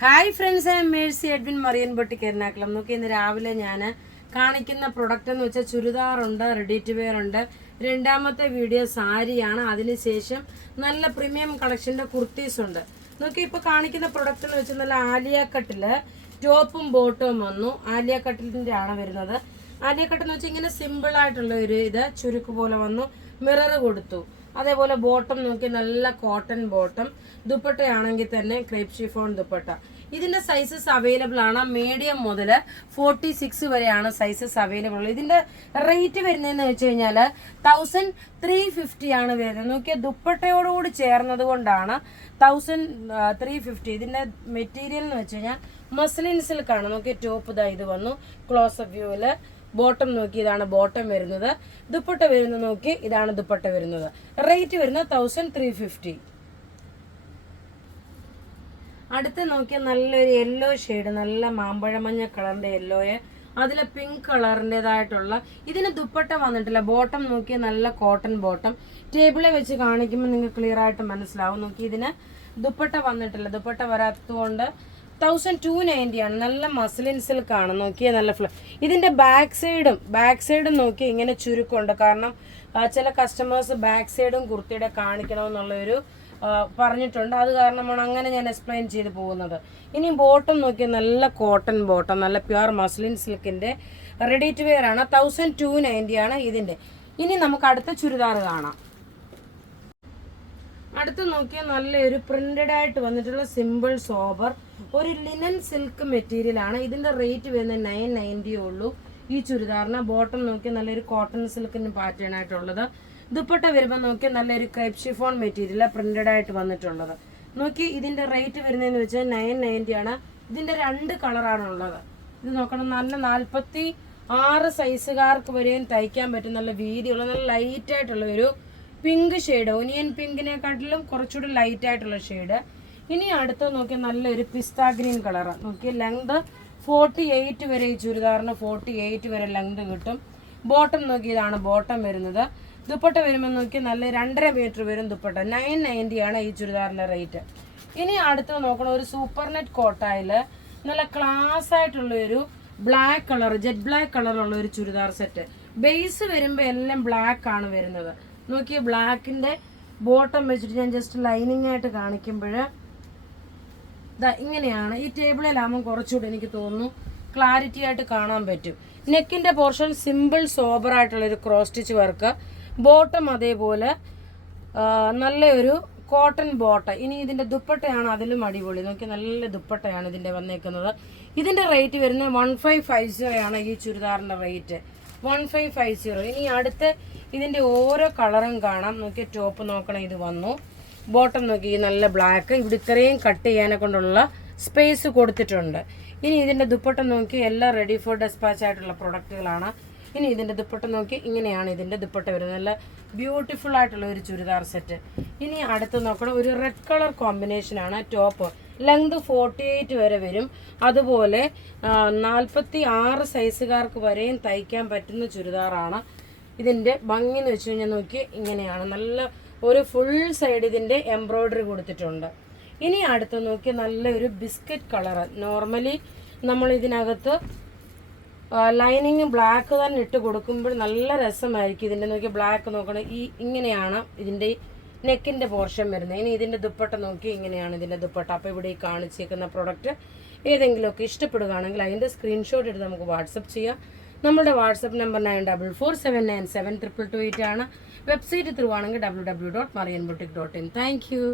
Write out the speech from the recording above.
Hi friends, I M Mercy Edwin marine boutique Ernakulam. നോക്കി ഇന്ന് രാവിലെ ഞാൻ കാണിക്കുന്ന പ്രൊഡക്റ്റ് എന്ന് വെച്ചാൽ ചുരിദാറുണ്ട്, റെഡി ടു വെയർ ഉണ്ട്. രണ്ടാമത്തെ വീഡിയോ സാരിയാണ്. അതിനുശേഷം നല്ല പ്രീമിയം കളക്ഷൻ്റെ കുർത്തീസ് ഉണ്ട്. നോക്കി ഇപ്പോൾ കാണിക്കുന്ന പ്രൊഡക്റ്റ് എന്ന് വെച്ചാൽ നല്ല ആലിയ കട്ടില് ടോപ്പും ബോട്ടവും വന്നു. ആലിയ കട്ടിലിൻ്റെ ആണ് വരുന്നത്. ആലിയ കട്ട് എന്ന് വെച്ചാൽ ഇങ്ങനെ സിമ്പിൾ ആയിട്ടുള്ള ഒരു ഇത് ചുരുക്ക് പോലെ വന്നു. മിറർ കൊടുത്തു. അതേപോലെ ബോട്ടം നോക്കി നല്ല കോട്ടൺ ബോട്ടം. ദുപ്പട്ടയാണെങ്കിൽ തന്നെ ക്രേപ്പ് ഷിഫോൺ ദുപ്പട്ട. ഇതിന്റെ സൈസസ് അവൈലബിൾ ആണ്. മീഡിയം മുതൽ 46 വരെയാണ് സൈസസ് അവൈലബിൾ. ഇതിന്റെ റേറ്റ് വരുന്നതെന്ന് വെച്ച് കഴിഞ്ഞാൽ 1350 ആണ് വരുന്നത്. നോക്കിയാൽ ദുപ്പട്ടയോടുകൂടി ചേർന്നത് കൊണ്ടാണ് 1350. ഇതിന്റെ മെറ്റീരിയൽ എന്ന് വെച്ച് കഴിഞ്ഞാൽ മസ്ലിൻ സിൽക്കാണ്. നോക്കിയ ടോപ്പ് ഇതാ ഇത് വന്നു. ക്ലോസപ്പ് വ്യൂവില് ബോട്ടം നോക്കി ഇതാണ് ബോട്ടം വരുന്നത്. ദുപ്പട്ട വരുന്നത് നോക്കി ഇതാണ് ദുപ്പട്ട വരുന്നത്. റേറ്റ് വരുന്നത് 1350. അടുത്ത് നോക്കിയാൽ നല്ലൊരു യെല്ലോ ഷെയ്ഡ്, നല്ല മാമ്പഴമഞ്ഞ കളറിന്റെ യെല്ലോയെ അതിലെ പിങ്ക് കളറിൻ്റെതായിട്ടുള്ള ഇതിന് ദുപ്പട്ട വന്നിട്ടില്ല. ബോട്ടം നോക്കിയാൽ നല്ല കോട്ടൺ ബോട്ടം. ടേബിളിൽ വെച്ച് കാണിക്കുമ്പോൾ നിങ്ങൾക്ക് ക്ലിയർ ആയിട്ട് മനസ്സിലാവും. നോക്കി ഇതിന് ദുപ്പട്ട വന്നിട്ടില്ല. ദുപ്പട്ട വരാത്തതുകൊണ്ട് 1290 ആണ്. നല്ല മസ്ലിൻ സിൽക്കാണ്. നോക്കിയാൽ നല്ല ഇതിന്റെ ബാക്ക് സൈഡും നോക്കി ഇങ്ങനെ ചുരുക്കമുണ്ട്. കാരണം ചില കസ്റ്റമേഴ്സ് ബാക്ക് സൈഡും കുർത്തിയുടെ കാണിക്കണമെന്നുള്ളൊരു പറഞ്ഞിട്ടുണ്ട്. അത് കാരണമാണ് അങ്ങനെ ഞാൻ എക്സ്പ്ലെയിൻ ചെയ്ത് പോകുന്നത്. ഇനി ബോട്ടം നോക്കിയാൽ നല്ല കോട്ടൺ ബോട്ടം, നല്ല പ്യുവർ മസ്ലിൻ സിൽക്കിന്റെ റെഡി ടു വെയർ ആണ്. 1290 ആണ് ഇതിന്റെ. ഇനി നമുക്ക് അടുത്ത ചുരിദാർ കാണാം. അടുത്ത് നോക്കിയാൽ നല്ലൊരു പ്രിന്റഡ് ആയിട്ട് വന്നിട്ടുള്ള സിമ്പിൾ സോബർ ഒരു ലിനൻ സിൽക്ക് മെറ്റീരിയൽ ആണ്. ഇതിന്റെ റേറ്റ് വരുന്നത് 990 ഉള്ളൂ ഈ ചുരിദാറിന്. ബോട്ടം നോക്കിയാൽ നല്ലൊരു കോട്ടൺ സിൽക്കിന് പാറ്റേൺ ആയിട്ടുള്ളത്. ദുപ്പട്ട വരുമ്പോൾ നോക്കിയാൽ നല്ലൊരു ക്രേപ്പ് ഷിഫോൺ മെറ്റീരിയൽ പ്രിന്റഡ് ആയിട്ട് വന്നിട്ടുള്ളത്. നോക്കി ഇതിന്റെ റേറ്റ് വരുന്നതെന്ന് വെച്ചാൽ 990 ആണ്. ഇതിന്റെ 2 കളറാണ് ഉള്ളത്. ഇത് നോക്കണം, നല്ല 46 സൈസുകാർക്ക് വരെയും തയ്ക്കാൻ പറ്റും. നല്ല വീതിയുള്ള നല്ല ലൈറ്റ് ആയിട്ടുള്ള ഒരു പിങ്ക് ഷെയ്ഡ്, ഒനിയൻ പിങ്കിനെക്കാട്ടിലും കുറച്ചുകൂടി ലൈറ്റ് ആയിട്ടുള്ള ഷെയ്ഡ്. ഇനി അടുത്ത് നോക്കിയാൽ നല്ലൊരു പിസ്ത ഗ്രീൻ കളർ. നോക്കിയാൽ ലെങ്ത് 48 വരെ ഈ ചുരിദാറിന് 48 വരെ ലെങ്ത് കിട്ടും. ബോട്ടം നോക്കി ഇതാണ് ബോട്ടം വരുന്നത്. ദുപ്പട്ട വരുമ്പോൾ നോക്കി നല്ല 2.5 മീറ്റർ വരും ദുപ്പട്ട. 990 ആണ് ഈ ചുരിദാറിന്റെ റേറ്റ്. ഇനി അടുത്ത് നോക്കണം, ഒരു സൂപ്പർ നെറ്റ് കോട്ടായില് നല്ല ക്ലാസ് ആയിട്ടുള്ള ഒരു ബ്ലാക്ക് കളർ, ജെറ്റ് ബ്ലാക്ക് കളറുള്ള ഒരു ചുരിദാർ സെറ്റ്. ബേസ് വരുമ്പോൾ എല്ലാം ബ്ലാക്ക് ആണ് വരുന്നത്. നോക്കിയ ബ്ലാക്കിന്റെ ബോട്ടം വെച്ചിട്ട് ഞാൻ ജസ്റ്റ് ലൈനിങ് ആയിട്ട് കാണിക്കുമ്പോൾ ഇങ്ങനെയാണ്. ഈ ടേബിളിലാകുമ്പോൾ കുറച്ചുകൂടി എനിക്ക് തോന്നുന്നു ക്ലാരിറ്റി ആയിട്ട് കാണാൻ പറ്റും. നെക്കിന്റെ പോർഷൻ സിമ്പിൾ സോബർ ആയിട്ടുള്ള ഒരു ക്രോസ് സ്റ്റിച്ച് വർക്ക്. ബോട്ടം അതേപോലെ നല്ലൊരു കോട്ടൺ ബോട്ടം. ഇനി ഇതിന്റെ ദുപ്പട്ടയാണ് അതിലും അടിപൊളി. നോക്കി നല്ല ദുപ്പട്ടയാണ് ഇതിന്റെ വന്നേക്കുന്നത്. ഇതിന്റെ റേറ്റ് വരുന്നത് 1550 ആണ് ഈ ചുരിദാറിന്റെ റേറ്റ്. 1550. ഇനി അടുത്ത് ഇതിന്റെ ഓരോ കളറും കാണാം. നോക്കി ടോപ്പ് നോക്കണം, ഇത് വന്നു. ബോട്ടം നോക്കി നല്ല ബ്ലാക്ക്. ഇവിടെ ഇത്രയും കട്ട് ചെയ്യാനെ കൊണ്ടുള്ള സ്പേസ് കൊടുത്തിട്ടുണ്ട്. ഇനി ഇതിന്റെ ദുപ്പട്ട നോക്കി എല്ലാം റെഡി ഫോർ ഡെസ്പാച്ച് ആയിട്ടുള്ള പ്രൊഡക്റ്റുകളാണ്. ഇനി ഇതിന്റെ ദുപ്പട്ട നോക്കി ഇങ്ങനെയാണ് ഇതിന്റെ ദുപ്പട്ട വരുന്നത്. നല്ല ബ്യൂട്ടിഫുൾ ആയിട്ടുള്ള ഒരു ചുരിദാർ സെറ്റ്. ഇനി അടുത്ത് നോക്കണം, ഒരു റെഡ് കളർ കോമ്പിനേഷൻ ആണ്. ടോപ്പ് ലെങ്ത് 48 വരെ വരും. അതുപോലെ 46 സൈസുകാർക്ക് വരെയും തയ്ക്കാൻ പറ്റുന്ന ചുരിദാറാണ്. ഇതിന്റെ ഭംഗി എന്ന് വെച്ച് കഴിഞ്ഞാൽ നോക്കി ഇങ്ങനെയാണ്. നല്ല ഒരു ഫുൾ സൈഡ് ഇതിന്റെ എംബ്രോയിഡറി കൊടുത്തിട്ടുണ്ട്. ഇനി അടുത്ത് നോക്കി നല്ലൊരു ബിസ്ക്കറ്റ് കളർ. നോർമലി നമ്മൾ ഇതിനകത്ത് ലൈനിങ് ബ്ലാക്ക് തന്നെ ഇട്ട് കൊടുക്കുമ്പോൾ നല്ല രസമായിരിക്കും. ഇതിന്റെ നോക്കി ബ്ലാക്ക് നോക്കണം, ഈ ഇങ്ങനെയാണ് ഇതിന്റെ നെക്കിന്റെ പോർഷൻ വരുന്നത്. ഇനി ഇതിന്റെ ദുപ്പട്ട നോക്കി ഇങ്ങനെയാണ് ഇതിന്റെ ദുപ്പട്ട. അപ്പോൾ ഇവിടെ ഈ കാണിച്ചേക്കുന്ന പ്രൊഡക്റ്റ് ഏതെങ്കിലുമൊക്കെ ഇഷ്ടപ്പെടുകയാണെങ്കിൽ അതിന്റെ സ്ക്രീൻഷോട്ട് എടുത്ത് നമുക്ക് വാട്സപ്പ് ചെയ്യാം. നമ്മുടെ വാട്സപ്പ് നമ്പർ 9447972228 ആണ്. വെബ്സൈറ്റ് ത്രൂ ആണെങ്കിൽ www.marianboutique.in. Thank you.